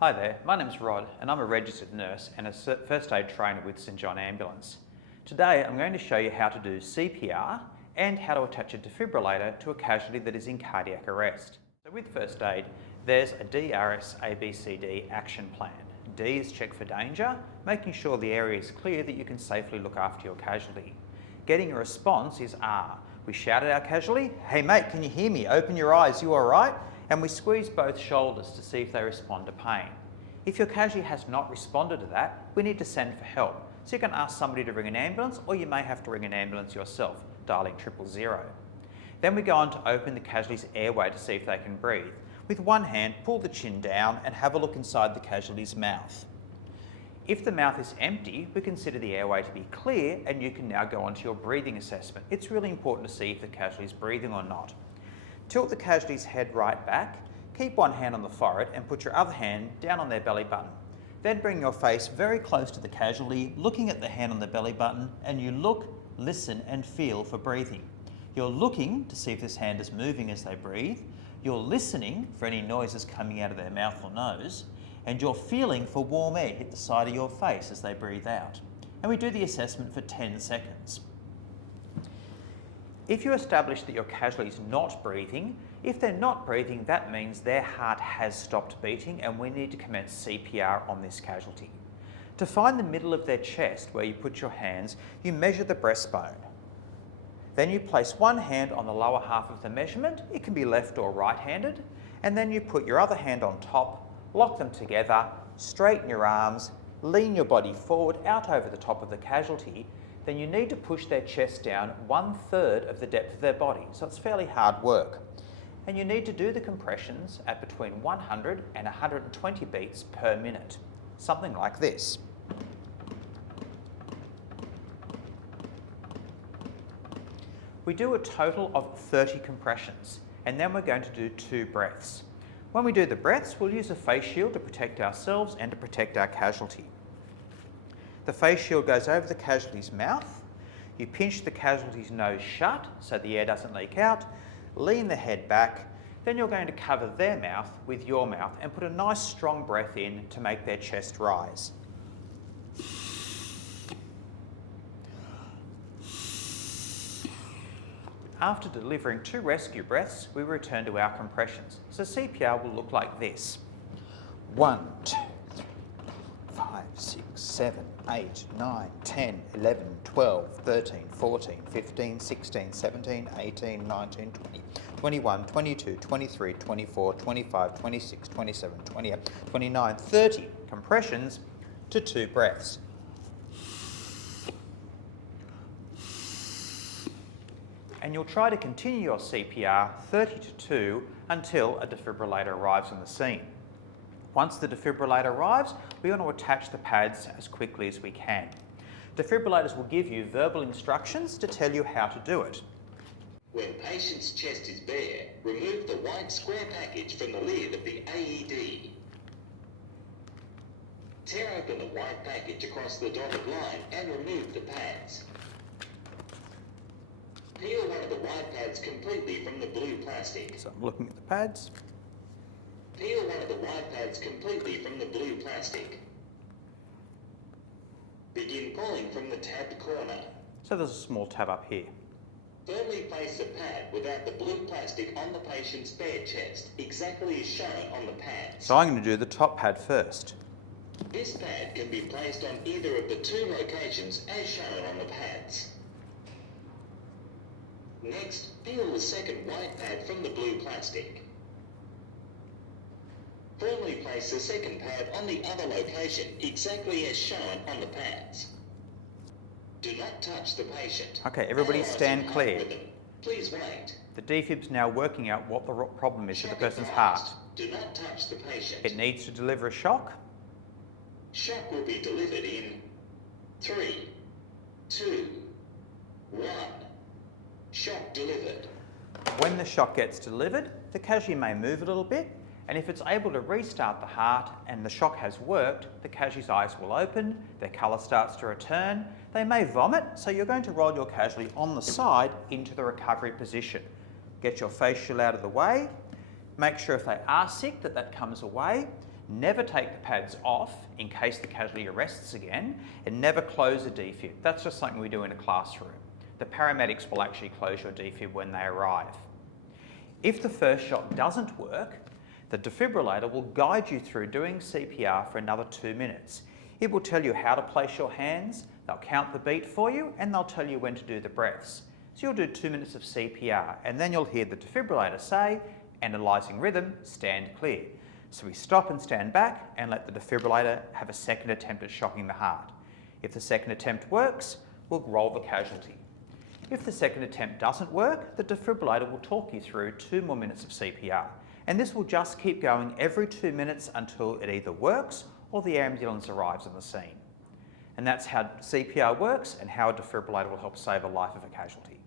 Hi there, my name's Rod and I'm a registered nurse and a first aid trainer with St John Ambulance. Today I'm going to show you how to do CPR and how to attach a defibrillator to a casualty that is in cardiac arrest. So with first aid, there's a DRSABCD action plan. D is check for danger, making sure the area is clear that you can safely look after your casualty. Getting a response is R. We shout at our casualty, "Hey mate, can you hear me? Open your eyes, you alright?" And we squeeze both shoulders to see if they respond to pain. If your casualty has not responded to that, we need to send for help. So you can ask somebody to ring an ambulance, or you may have to ring an ambulance yourself, dialing 000. Then we go on to open the casualty's airway to see if they can breathe. With one hand, pull the chin down and have a look inside the casualty's mouth. If the mouth is empty, we consider the airway to be clear and you can now go on to your breathing assessment. It's really important to see if the casualty is breathing or not. Tilt the casualty's head right back, keep one hand on the forehead and put your other hand down on their belly button. Then bring your face very close to the casualty, looking at the hand on the belly button, and you look, listen and feel for breathing. You're looking to see if this hand is moving as they breathe, you're listening for any noises coming out of their mouth or nose, and you're feeling for warm air hit the side of your face as they breathe out. And we do the assessment for 10 seconds. If you establish that your casualty is not breathing, if they're not breathing, that means their heart has stopped beating and we need to commence CPR on this casualty. To find the middle of their chest where you put your hands, you measure the breastbone. Then you place one hand on the lower half of the measurement, it can be left or right-handed, and then you put your other hand on top, lock them together, straighten your arms, lean your body forward out over the top of the casualty. Then you need to push their chest down 1/3 of the depth of their body, so it's fairly hard work. And you need to do the compressions at between 100 and 120 beats per minute, something like this. We do a total of 30 compressions, and then we're going to do 2 breaths. When we do the breaths, we'll use a face shield to protect ourselves and to protect our casualty. The face shield goes over the casualty's mouth. You pinch the casualty's nose shut so the air doesn't leak out, lean the head back, then you're going to cover their mouth with your mouth and put a nice strong breath in to make their chest rise. After delivering 2 rescue breaths, we return to our compressions. So CPR will look like this. 1, 2, 3, 4, 5, 6, 7, 8, 9, 10, 11, 12, 13, 14, 15, 16, 17, 18, 19, 20, 21, 22, 23, 24, 25, 26, 27, 28, 29, 30 compressions to 2 breaths. And you'll try to continue your CPR 30 to 2 until a defibrillator arrives on the scene. Once the defibrillator arrives, we want to attach the pads as quickly as we can. Defibrillators will give you verbal instructions to tell you how to do it. When patient's chest is bare, remove the white square package from the lid of the AED. Tear open the white package across the dotted line and remove the pads. Peel one of the white pads completely from the blue plastic. So I'm looking at the pads. Peel one of the white pads completely from the blue plastic. Begin pulling from the tabbed corner. So there's a small tab up here. Firmly place the pad without the blue plastic on the patient's bare chest, exactly as shown on the pads. So I'm going to do the top pad first. This pad can be placed on either of the 2 locations as shown on the pads. Next, peel the second white pad from the blue plastic. Firmly place the second pad on the other location, exactly as shown on the pads. Do not touch the patient. Okay, everybody stand clear. Please wait. The defib's now working out what the problem is to the Shock person's advised. heart. Do not touch the patient. It needs to deliver a shock. Shock will be delivered in 3, 2, 1. Shock delivered. When the shock gets delivered, the casualty may move a little bit, and if it's able to restart the heart and the shock has worked, the casualty's eyes will open, their colour starts to return, they may vomit, so you're going to roll your casualty on the side into the recovery position. Get your face shield out of the way, make sure if they are sick that comes away. Never take the pads off in case the casualty arrests again, and never close a defib. That's just something we do in a classroom. The paramedics will actually close your defib when they arrive. If the first shot doesn't work, the defibrillator will guide you through doing CPR for another 2 minutes. It will tell you how to place your hands, they'll count the beat for you, and they'll tell you when to do the breaths. So you'll do 2 minutes of CPR, and then you'll hear the defibrillator say, analysing rhythm, stand clear. So we stop and stand back and let the defibrillator have a second attempt at shocking the heart. If the second attempt works, we'll roll the casualty. If the second attempt doesn't work, the defibrillator will talk you through 2 more minutes of CPR. And this will just keep going every 2 minutes until it either works or the ambulance arrives on the scene. And that's how CPR works and how a defibrillator will help save a life of a casualty.